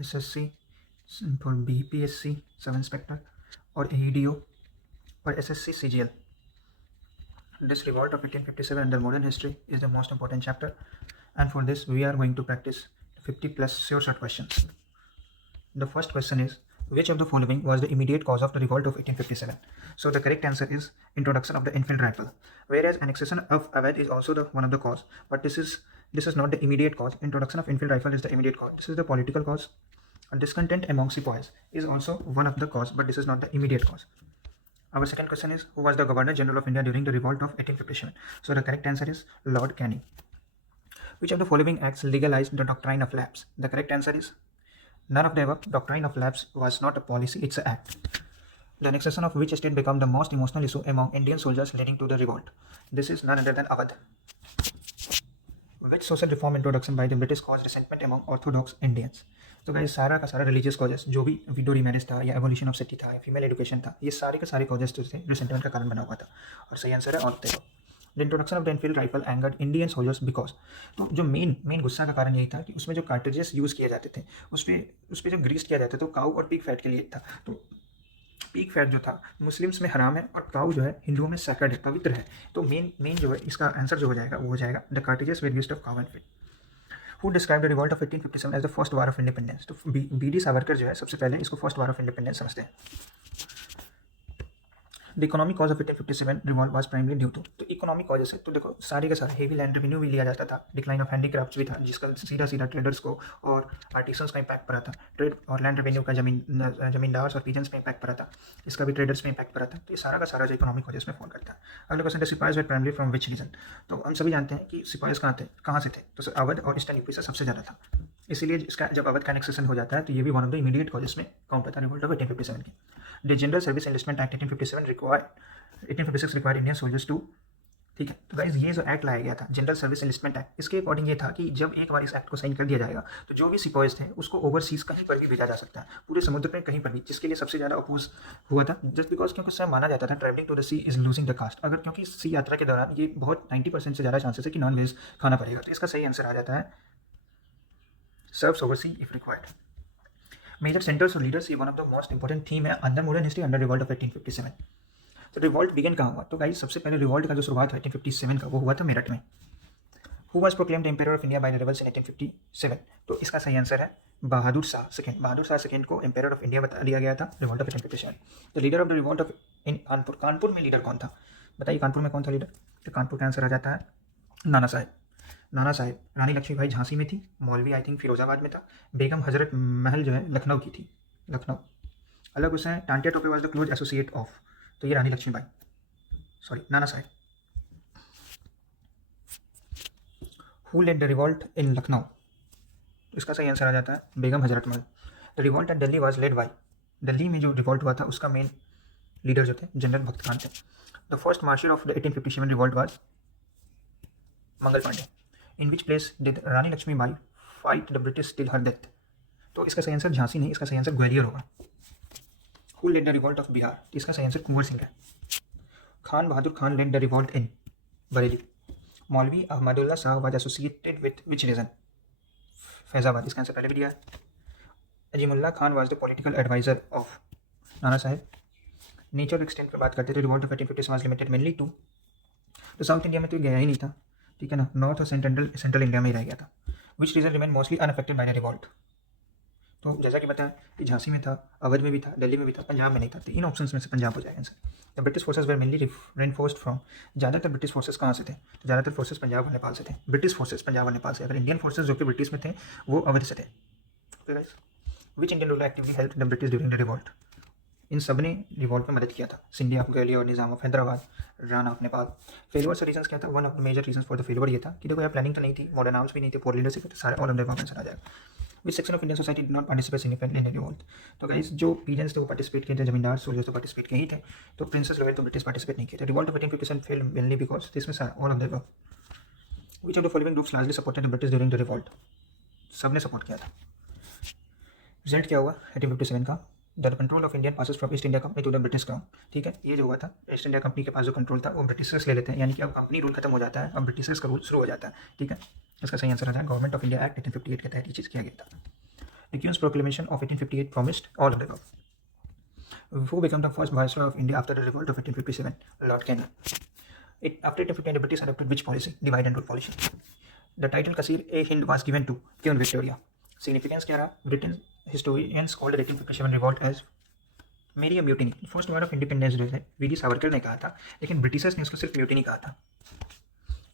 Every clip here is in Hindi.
SSC, for BPSC sub inspector, और EDO और SSC CGL. This revolt of 1857 under modern history is the most important chapter, and for this we are going to practice 50 plus sure shot questions. The first question is, which of the following was the immediate cause of the revolt of 1857? So the correct answer is introduction of the Enfield rifle. Whereas annexation of Awadh is also the one of the cause, but this is not the immediate cause. Introduction of Enfield rifle is the immediate cause. This is the political cause. And discontent among sepoys is also one of the cause, but this is not the immediate cause. Our second question is, who was the Governor General of India during the revolt of 1857? So the correct answer is Lord Canning. Which of the following acts legalized the doctrine of lapse? The correct answer is none of the above. Doctrine of lapse was not a policy, it's an act. The annexation of which state became the most emotional issue among Indian soldiers leading to the revolt? This is none other than Awadh. Which social reform introduction by the British caused resentment among Orthodox Indians? तो गाइस सारा का सारा रिलीजियस कॉजेस, जो भी विडो रीमैरिज था या एवोल्यूशन ऑफ सिटी था या फीमेल एजुकेशन था, ये सारे के सारे कॉजेस जो थे रिसेंटमेंट का कारण बना हुआ था, और सही आंसर है और देखो the introduction of the Enfield rifle angered Indian soldiers because. तो जो मेन गुस्सा का कारण यही था कि उसमें जो कार्ट्रिजेस यूज़ किए जाते थे उस पर जो ग्रीस किया जाता था तो काऊ और पिग फैट के लिए था. तो पिग फैट जो था मुस्लिम्स में हराम है और काऊ जो है हिंदुओं में सैक्रेड है, पवित्र है. तो मेन जो है इसका आंसर जो हो जाएगा वो हो जाएगा the cartridges where used of cow and pig. Who described the revolt of 1857 as the first war of independence? तो BD सावरकर जो है सबसे पहले इसको फर्स्ट वार ऑफ इंडिपेंडेंस समझते हैं. The economic cause of 1857 revolt was primary due to. तो इकोनॉमिक कॉजेस है तो देखो सारे का सारा हेवी लैंड रेवेन्यू भी लिया जाता था, डिक्लाइन ऑफ हैंडीक्राफ्ट्स भी था जिसका सीधा ट्रेडर्स को और आर्टिसंस का इम्पैक्ट पड़ा था. ट्रेड और लैंड रेवेन्यू का जमींदार्स और पीजेंट्स पे इम्पैक्ट पड़ा था, इसका भी ट्रेडर्स पे इम्पैक्ट पड़ा था. तो ये सारा का सारा जो इकोनॉमिक कॉजेस में फॉल करता है. अगला क्वेश्चन है सिपाहीज वर प्राइमरी फ्रॉम विच रीजन. तो हम सभी जानते हैं कि सिपाहीज कहाँ से थे. तो अवध और ईस्टर्न यूपी से सबसे ज़्यादा था, इसीलिए इसका जब अवध का एनेक्सेशन हो जाता है तो ये भी one of the immediate causes में काउंट होता है रिवोल्ट ऑफ 1857 की. The general service enlistment act 1856 required Indian soldiers to. ठीक है, तो गाइस ये जो एक्ट लाया गया था जनरल सर्विस एनलिस्टमेंट एक्ट, इसके अकॉर्डिंग ये था कि जब एक बार इस एक्ट को साइन कर दिया जाएगा तो जो भी सिपाहीज थे उसको ओवरसीज कहीं पर भी भेजा जा सकता है, पूरे समुद्र में कहीं पर भी, जिसके लिए सबसे ज़्यादा अपोज हुआ था जस्ट बिकॉज क्योंकि उससे माना जाता था travelling to the sea is losing the caste. अगर क्योंकि सी यात्रा के दौरान ये बहुत 90% से ज़्यादा चांसेस है कि नॉन वेज खाना पड़ेगा. तो इसका सही आंसर आ जाता है serves oversea if required. Major centres और लीडर्स ये one of the most important theme है under modern history under revolt of 1857. तो रिवॉल्ट बिगन कहाँ हुआ. तो गाइस सबसे पहले रिवॉल्ट का जो शुरुआत है 1857 का वो हुआ था मेरठ में. Who was proclaimed emperor of India by the rebels in 1857. तो इसका सही आंसर है बहादुर शाह सेकंड. बहादुर शाह सेकंड को एम्पेरर ऑफ इंडिया बता दिया गया था revolt of 1857. The leader of the revolt of in Kanpur. Kanpur में लीडर कौन था बताइए, कानपुर में कौन था लीडर. तो कानपुर का आंसर आ जाता है नाना साहेब. नाना साहेब. रानी लक्ष्मीबाई झांसी में थी, मौलवी आई थिंक फिरोजाबाद में था, बेगम हजरत महल जो है लखनऊ की थी, लखनऊ. अलग क्वेश्चन है Tantia Tope was the close associate of. तो ये Rani Lakshmibai, sorry Nana Sahib. Who led the revolt in Lucknow. तो इसका सही आंसर आ जाता है Begum Hazrat Mahal. The revolt at Delhi was led by. Delhi में जो रिवॉल्ट हुआ था उसका मेन लीडर जो थे जनरल भक्त खान थे. The first martial of the 1857 revolt was Mangal Pandey. In which place did Rani Lakshmibai fight the British till her death. तो इसका सही आंसर झांसी नहीं, इसका सही आंसर ग्वालियर होगा. Who led the revolt of Bihar. तो इसका सही आंसर कुंवर सिंह है. Khan Bahadur Khan led the revolt in Bareilly. Maulvi Ahmadullah Shah was associated with which region. Faizabad. इसका आंसर पहले भी दिया है. Azimullah Khan was the political advisor of Nana Sahib. Nature extent पर बात करते थे revolt of 1857 was limited mainly to. तो साउथ इंडिया में तो गया ही नहीं था, ठीक है ना, नॉर्थ और सेंट्रल इंडिया में ही रह गया था. Which region remain mostly unaffected by the revolt. तो जैसा कि बताया कि झांसी में था, अवध में भी था, दिल्ली में भी था, पंजाब में नहीं था. तो इन ऑप्शंस में से पंजाब हो जाएगा answer. The British forces were mainly reinforced from. ज़्यादातर ब्रिटिश फोर्सेस कहाँ से थे. तो ज़्यादातर फोर्सेस पंजाब और नेपाल से थे. ब्रिटिश फोर्सेस पंजाब और नेपाल से. अगर इंडियन फोर्सेस जो कि ब्रिटिश में थे वो अवध से थे. Okay guys. Which Indian ruler actively help the British during the revolt. इन सब ने रिवॉल्ट में मदद किया था. सिंधिया ऑफ ग्वालियर और Nizam of Hyderabad, Rana of Nepal. Failure से रीजन क्या था. One of the major reason for the failure ये था कि देखो यार प्लानिंग तो नहीं थी, मॉडर्न आर्म्स भी नहीं थे, पोर लीडरशिप थे, सारे all of the above answer आ जाएगा. Which section of Indian society did not participate significantly in revolt. तो गाइस जो पीजेंट्स थे वो पार्टिसिपेट किए थे, जमींदार सोल्जर्स तो पार्टिसिपेट किए ही थे, तो प्रिंसेस रॉयल तो ब्रिटिश पार्टिसिपेट नहीं किए थे. Revolt of 1857 failed mainly because this में all of the above. Which of the following groups largely supported the British during the revolt. सबने सपोर्ट किया था. रिजल्ट क्या हुआ 1857 का. The control of Indian passes from East India Company to the British crown. ठीक है, ये जो हुआ था ईस्ट इंडिया कंपनी के पास जो कंट्रोल था वो ब्रिटिशर्स ले लेते हैं, यानी कि अब कंपनी रूल खत्म हो जाता है, अब ब्रिटिशर्स का रूल शुरू हो जाता है. ठीक है, इसका सही आंसर आता है गवर्नमेंट ऑफ इंडिया एक्ट 1858 के तहत ये चीज़ किया गया था. The Queen's proclamation of 1858 promised all of the above. Who became the first viceroy of India after the revolt of 1857? Lord Canning. After 1859, the British adopted which policy? Divide and rule policy. The title Kasir-e-Hind was given to Queen Victoria. Significance क्या रहा? Britain historians called the 1857 revolt as मेरी mutiny. First war of independence जो है वी.डी. सावरकर ने कहा था, लेकिन ब्रिटिशर्स ने उसको सिर्फ म्यूटिनी कहा था.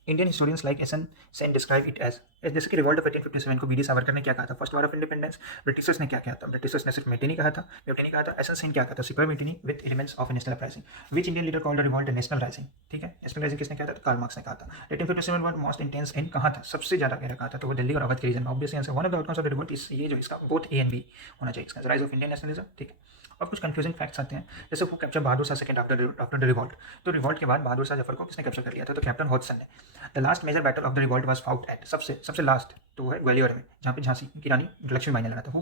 Indian historians like S N Sen describe it as, जैसे कि रिवॉल्ट ऑफ 1857 को वी.डी. सावरकर ने क्या कहा था? First war of independence. Britishers ने क्या कहा था? ब्रिटिशर्स ने सिर्फ म्यूटिनी कहा था, एसन सेन क्या कहा था? Super mutiny with elements of national uprising. Which Indian leader called the revolt national rising? ठीक है, नेशनल राइजिंग किसने कहा था? कार्ल मार्क्स ने कहा था. 1857 वर मोस्ट इंटेंस इन कहाँ था? सबसे ज्यादा गहरा कहा था? तो वो दिल्ली और अवध के रीजन में. Obviously answer one of the outcomes of the revolt is ये जो इसका बोथ ए एंड बी होना चाहिए इसका. Rise of Indian nationalism. ठीक है, और कुछ कंफ्यूजिंग फैक्ट्स आते हैं, जैसे वो capture Bahadur Shah second after the revolt. तो रिवॉल्ट के बाद बहादुर शाह जफर को किसने कैप्चर कर लिया था? तो कैप्टन हॉडसन ने. The last major battle of the revolt was fought at, सबसे लास्ट तो वो है ग्वालियर में, जहाँ पे झांसी की रानी लक्ष्मीबाई ने लड़ा था. Who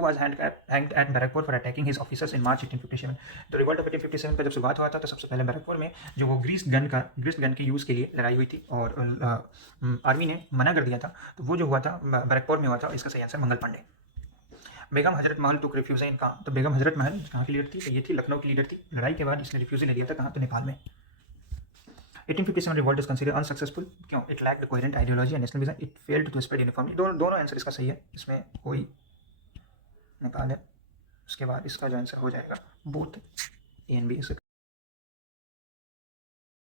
was hanged at Barrackpore for attacking his officers in March 1857. तो रिवॉल्ट ऑफ 1857 का जब शुरुआत हुआ था तो सबसे पहले बैरकपुर में जो वो ग्रीस गन के यूज़ के लिए लड़ाई हुई थी और आर्मी ने मना कर दिया था. तो वो जो हुआ था बैरकपुर में हुआ था. इसका सही answer Mangal Pandey. Begum Hazrat Mahal took refuge in कहाँ? तो बेगम हजरत महल कहाँ की लीडर थी? तो ये थी लखनऊ की लीडर थी. लड़ाई के बाद इसने रिफ्यूज ले लिया था. कहाँ? तो नेपाल में. 1857 रिवॉल्ट इज कंसिडर्ड अनसक्सेसफुल. क्यों? It lacked coherent ideology and nationalism. It failed to spread uniformly. दोनों आंसर इसका सही है. इसमें कोई नेपाल है. उसके बाद इसका जो आंसर हो जाएगा बोथ ए एंड बी. इससे